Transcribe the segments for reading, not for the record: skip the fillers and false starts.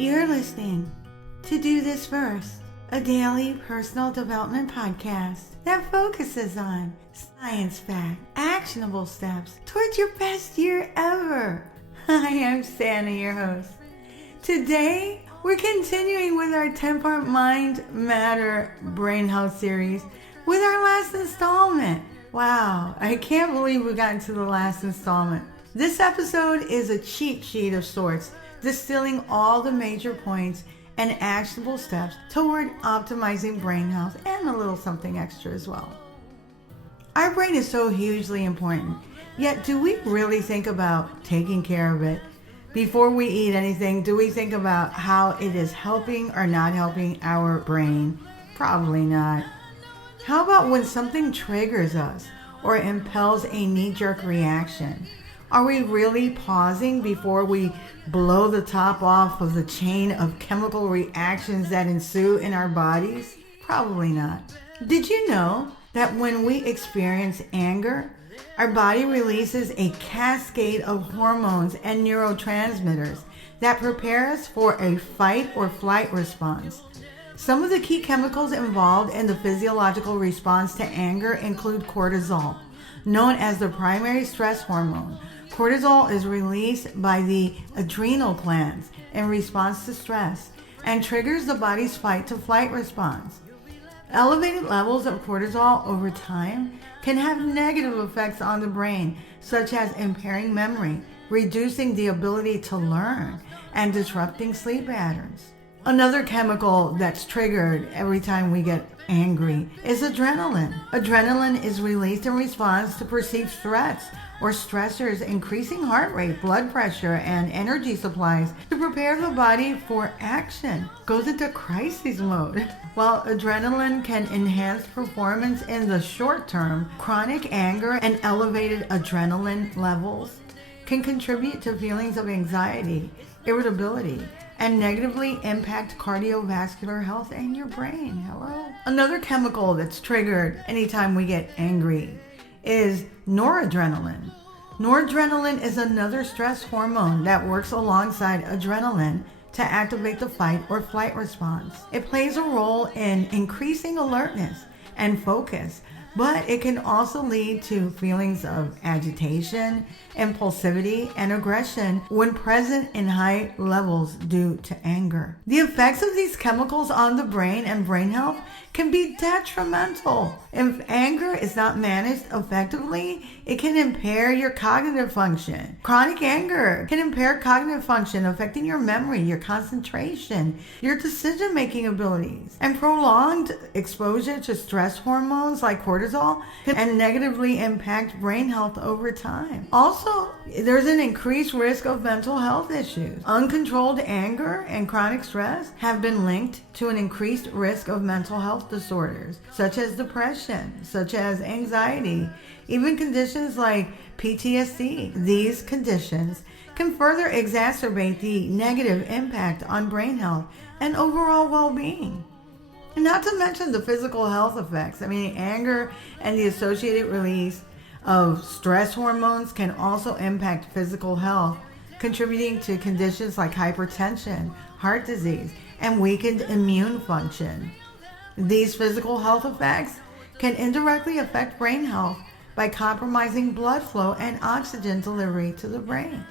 You're listening to Do This First, a daily personal development podcast that focuses on science fact, actionable steps towards your best year ever. I am Santa, your host. Today, we're continuing with our 10-part Mind, Matter, Brain Health series with our last installment. Wow, I can't believe we got into the last installment. This episode is a cheat sheet of sorts, distilling all the major points and actionable steps toward optimizing brain health and a little something extra as well. Our brain is so hugely important, yet do we really think about taking care of it? Before we eat anything, do we think about how it is helping or not helping our brain? Probably not. How about when something triggers us or impels a knee-jerk reaction? Are we really pausing before we blow the top off of the chain of chemical reactions that ensue in our bodies? Probably not. Did you know that when we experience anger, our body releases a cascade of hormones and neurotransmitters that prepare us for a fight or flight response? Some of the key chemicals involved in the physiological response to anger include cortisol, known as the primary stress hormone. Cortisol is released by the adrenal glands in response to stress and triggers the body's fight to flight response. Elevated levels of cortisol over time can have negative effects on the brain, such as impairing memory, reducing the ability to learn, and disrupting sleep patterns. Another chemical that's triggered every time we get angry is adrenaline. Adrenaline is released in response to perceived threats or stressors, increasing heart rate, blood pressure, and energy supplies to prepare the body for action. Goes into crisis mode. While adrenaline can enhance performance in the short term, chronic anger and elevated adrenaline levels can contribute to feelings of anxiety, irritability, and negatively impact cardiovascular health and your brain. Hello? Another chemical that's triggered anytime we get angry is noradrenaline. Noradrenaline is another stress hormone that works alongside adrenaline to activate the fight or flight response. It plays a role in increasing alertness and focus, but it can also lead to feelings of agitation, impulsivity, and aggression when present in high levels due to anger. The effects of these chemicals on the brain and brain health can be detrimental. If anger is not managed effectively, it can impair your cognitive function. Chronic anger can impair cognitive function, affecting your memory, your concentration, your decision-making abilities. And prolonged exposure to stress hormones like cortisol can negatively impact brain health over time. Also, there's an increased risk of mental health issues. Uncontrolled anger and chronic stress have been linked to an increased risk of mental health disorders, such as depression, such as anxiety, even conditions like PTSD. These conditions can further exacerbate the negative impact on brain health and overall well-being. And not to mention the physical health effects. Anger and the associated release of stress hormones can also impact physical health, contributing to conditions like hypertension, heart disease, and weakened immune function. These physical health effects can indirectly affect brain health by compromising blood flow and oxygen delivery to the brain.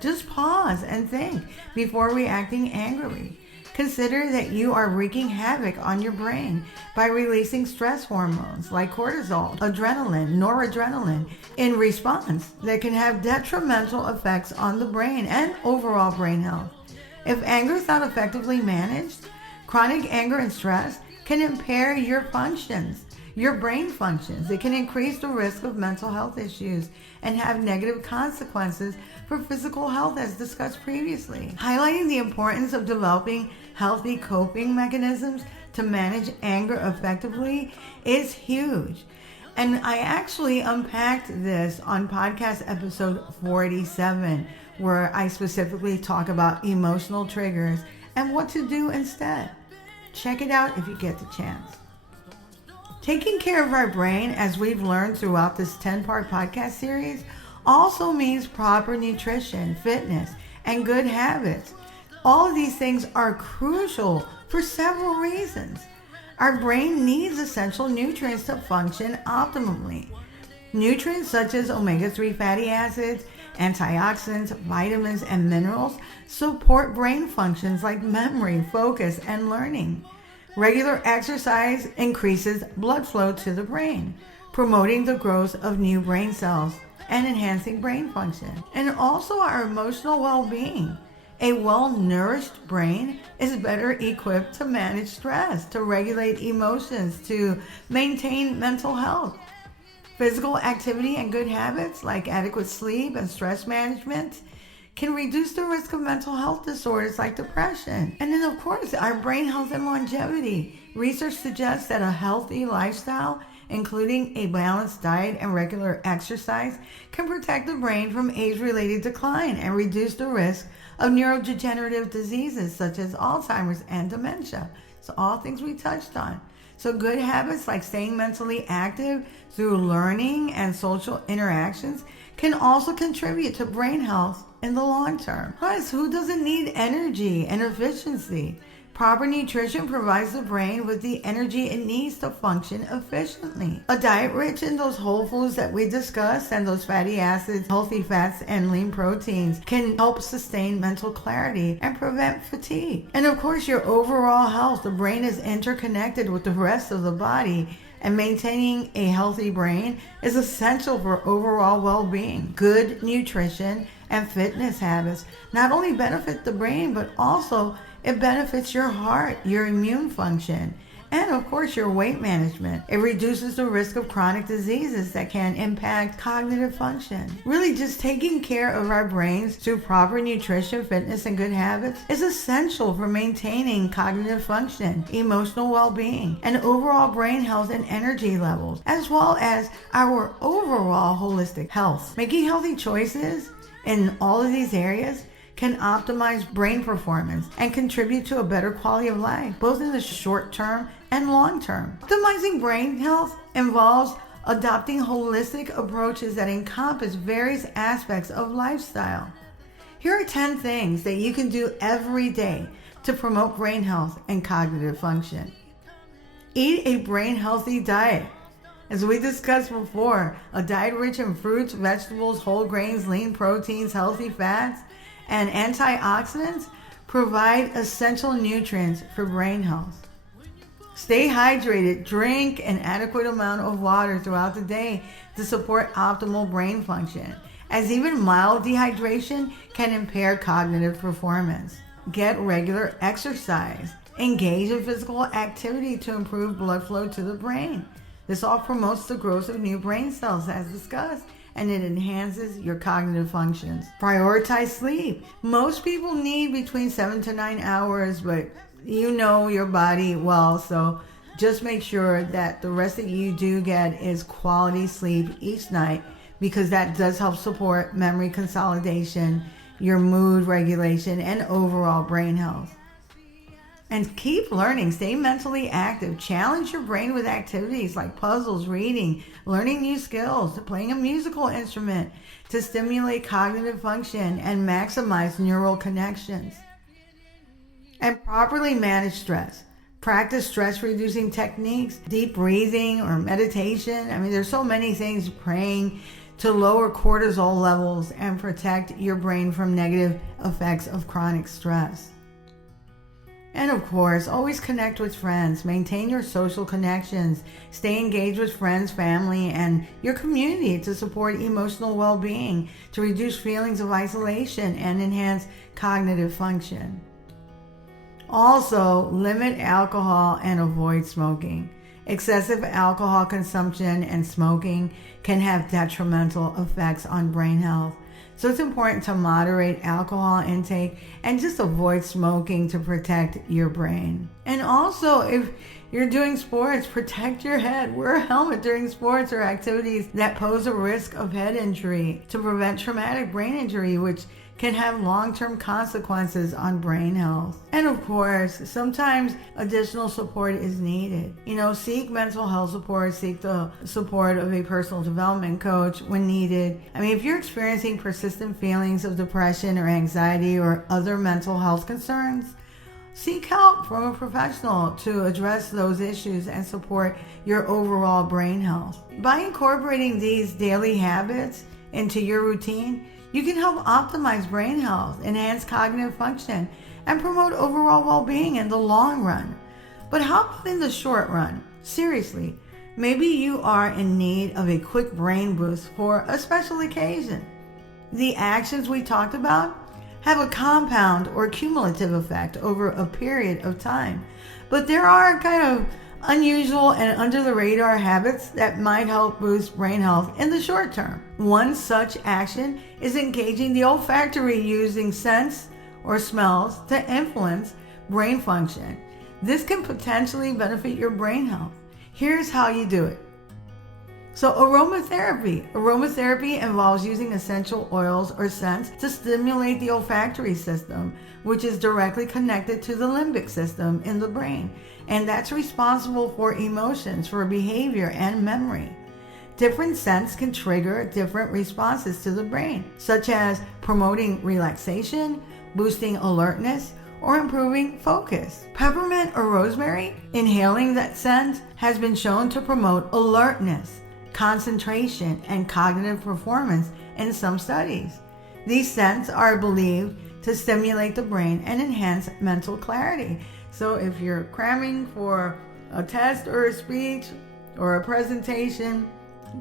Just pause and think before reacting angrily. Consider that you are wreaking havoc on your brain by releasing stress hormones like cortisol, adrenaline, noradrenaline in response that can have detrimental effects on the brain and overall brain health. If anger is not effectively managed, chronic anger and stress can impair your functions, your brain functions. It can increase the risk of mental health issues and have negative consequences for physical health, as discussed previously. Highlighting the importance of developing healthy coping mechanisms to manage anger effectively is huge. And I actually unpacked this on podcast episode 47, where I specifically talk about emotional triggers and what to do instead. Check it out if you get the chance. Taking care of our brain, as we've learned throughout this 10-part podcast series, also means proper nutrition, fitness, and good habits. All of these things are crucial for several reasons. Our brain needs essential nutrients to function optimally. Nutrients such as omega-3 fatty acids, antioxidants, vitamins, and minerals support brain functions like memory, focus, and learning. Regular exercise increases blood flow to the brain, promoting the growth of new brain cells and enhancing brain function. And also our emotional well-being. A well-nourished brain is better equipped to manage stress, to regulate emotions, to maintain mental health. Physical activity and good habits like adequate sleep and stress management can reduce the risk of mental health disorders like depression. And then, of course, our brain health and longevity. Research suggests that a healthy lifestyle, including a balanced diet and regular exercise, can protect the brain from age-related decline and reduce the risk of neurodegenerative diseases such as Alzheimer's and dementia. So all things we touched on. So good habits like staying mentally active through learning and social interactions can also contribute to brain health in the long term. Plus, who doesn't need energy and efficiency? Proper nutrition provides the brain with the energy it needs to function efficiently. A diet rich in those whole foods that we discussed and those fatty acids, healthy fats, and lean proteins can help sustain mental clarity and prevent fatigue. And of course, your overall health. The brain is interconnected with the rest of the body, and maintaining a healthy brain is essential for overall well-being. Good nutrition and fitness habits not only benefit the brain, but also it benefits your heart, your immune function, and of course your weight management. It reduces the risk of chronic diseases that can impact cognitive function. Really, just taking care of our brains through proper nutrition, fitness, and good habits is essential for maintaining cognitive function, emotional well-being, and overall brain health and energy levels, as well as our overall holistic health. Making healthy choices in all of these areas can optimize brain performance and contribute to a better quality of life, both in the short term and long term. Optimizing brain health involves adopting holistic approaches that encompass various aspects of lifestyle. Here are 10 things that you can do every day to promote brain health and cognitive function. Eat a brain healthy diet. As we discussed before, a diet rich in fruits, vegetables, whole grains, lean proteins, healthy fats, and antioxidants provide essential nutrients for brain health. Stay hydrated. Drink an adequate amount of water throughout the day to support optimal brain function, as even mild dehydration can impair cognitive performance. Get regular exercise. Engage in physical activity to improve blood flow to the brain. This all promotes the growth of new brain cells, as discussed, and it enhances your cognitive functions. Prioritize sleep. Most people need between 7 to 9 hours, but you know your body well, so just make sure that the rest that you do get is quality sleep each night, because that does help support memory consolidation, your mood regulation, and overall brain health. And keep learning. Stay mentally active. Challenge your brain with activities like puzzles, reading, learning new skills, playing a musical instrument to stimulate cognitive function and maximize neural connections. And properly manage stress. Practice stress-reducing techniques, deep breathing or meditation. I mean, there's so many things. Praying to lower cortisol levels and protect your brain from negative effects of chronic stress. And of course, always connect with friends. Maintain your social connections. Stay engaged with friends, family, and your community to support emotional well-being, to reduce feelings of isolation and enhance cognitive function. Also, limit alcohol and avoid smoking. Excessive alcohol consumption and smoking can have detrimental effects on brain health. So it's important to moderate alcohol intake and just avoid smoking to protect your brain. And also, if you're doing sports, protect your head. Wear a helmet during sports or activities that pose a risk of head injury to prevent traumatic brain injury, which can have long-term consequences on brain health. And of course, sometimes additional support is needed. Seek mental health support, seek the support of a personal development coach when needed. If you're experiencing persistent feelings of depression or anxiety or other mental health concerns, seek help from a professional to address those issues and support your overall brain health. By incorporating these daily habits into your routine, you can help optimize brain health, enhance cognitive function, and promote overall well-being in the long run. But how about in the short run? Seriously, maybe you are in need of a quick brain boost for a special occasion. The actions we talked about have a compound or cumulative effect over a period of time. But there are kind of unusual and under the radar habits that might help boost brain health in the short term. One such action is engaging the olfactory using scents or smells to influence brain function. This can potentially benefit your brain health. Here's how you do it. So aromatherapy. Aromatherapy involves using essential oils or scents to stimulate the olfactory system, which is directly connected to the limbic system in the brain, and that's responsible for emotions, for behavior, and memory. Different scents can trigger different responses to the brain, such as promoting relaxation, boosting alertness, or improving focus. Peppermint or rosemary, inhaling that scent has been shown to promote alertness, concentration, and cognitive performance in some studies. These scents are believed to stimulate the brain and enhance mental clarity. So if you're cramming for a test or a speech or a presentation,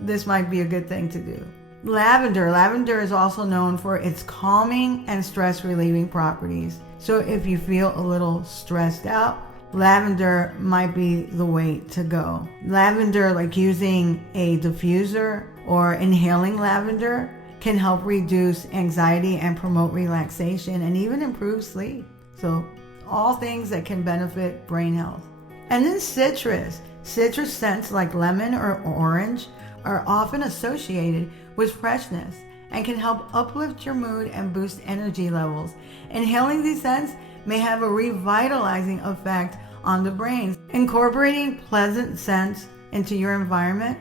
this might be a good thing to do. Lavender. Lavender is also known for its calming and stress relieving properties. So if you feel a little stressed out, lavender might be the way to go. Lavender, like using a diffuser or inhaling lavender, can help reduce anxiety and promote relaxation and even improve sleep. So all things that can benefit brain health. And then citrus. Citrus scents like lemon or orange are often associated with freshness and can help uplift your mood and boost energy levels. Inhaling these scents may have a revitalizing effect on the brain. Incorporating pleasant scents into your environment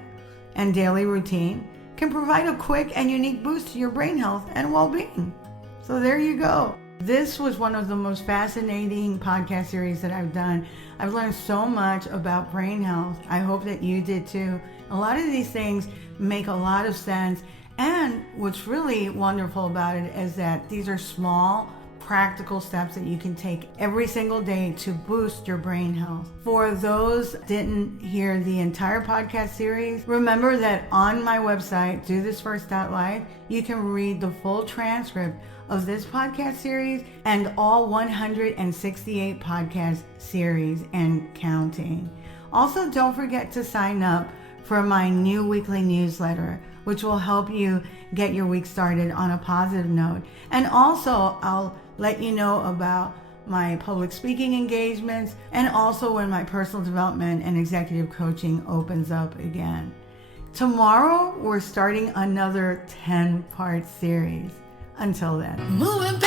and daily routine can provide a quick and unique boost to your brain health and well-being. So there you go. This was one of the most fascinating podcast series that I've done. I've learned so much about brain health. I hope that you did too. A lot of these things make a lot of sense. And what's really wonderful about it is that these are small, practical steps that you can take every single day to boost your brain health. For those that didn't hear the entire podcast series, remember that on my website, dothisfirst.life, you can read the full transcript of this podcast series and all 168 podcast series and counting. Also, don't forget to sign up for my new weekly newsletter, which will help you get your week started on a positive note. And also, I'll let you know about my public speaking engagements and also when my personal development and executive coaching opens up again. Tomorrow, we're starting another 10-part series. Until then. Moving